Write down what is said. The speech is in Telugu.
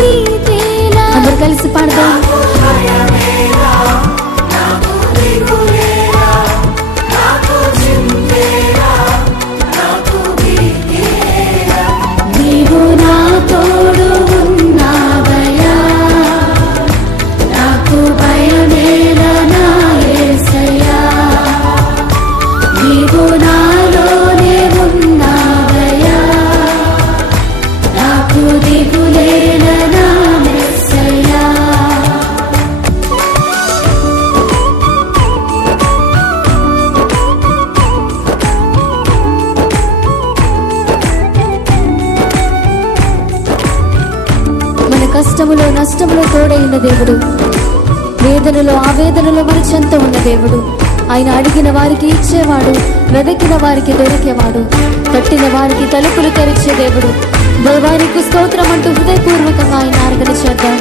అందరూ కలిసి పాడదాం. నీవు నా తోడు ఉన్నావయ్యా, నాకు భయమేలా నా యేసయ్యా. నీవు నాలోనే ఉన్నావయ్యా, నాకు దిగులేలా నా యేసయ్యా. మన కష్టములో నష్టములో తోడైన దేవుడు, వేదనలో ఆవేదనలో మన చెంత ఉన్న దేవుడు. ఆయన అడిగిన వారికి ఇచ్చేవాడు, వెదకిన వారికి దొరికేవాడు, తట్టిన వారికి తలుపులు తెరిచే దేవుడు. దేవానికి స్తోత్రం అంటూ హృదయపూర్వకంగా ఆయన ఆరాధన చేద్దాం.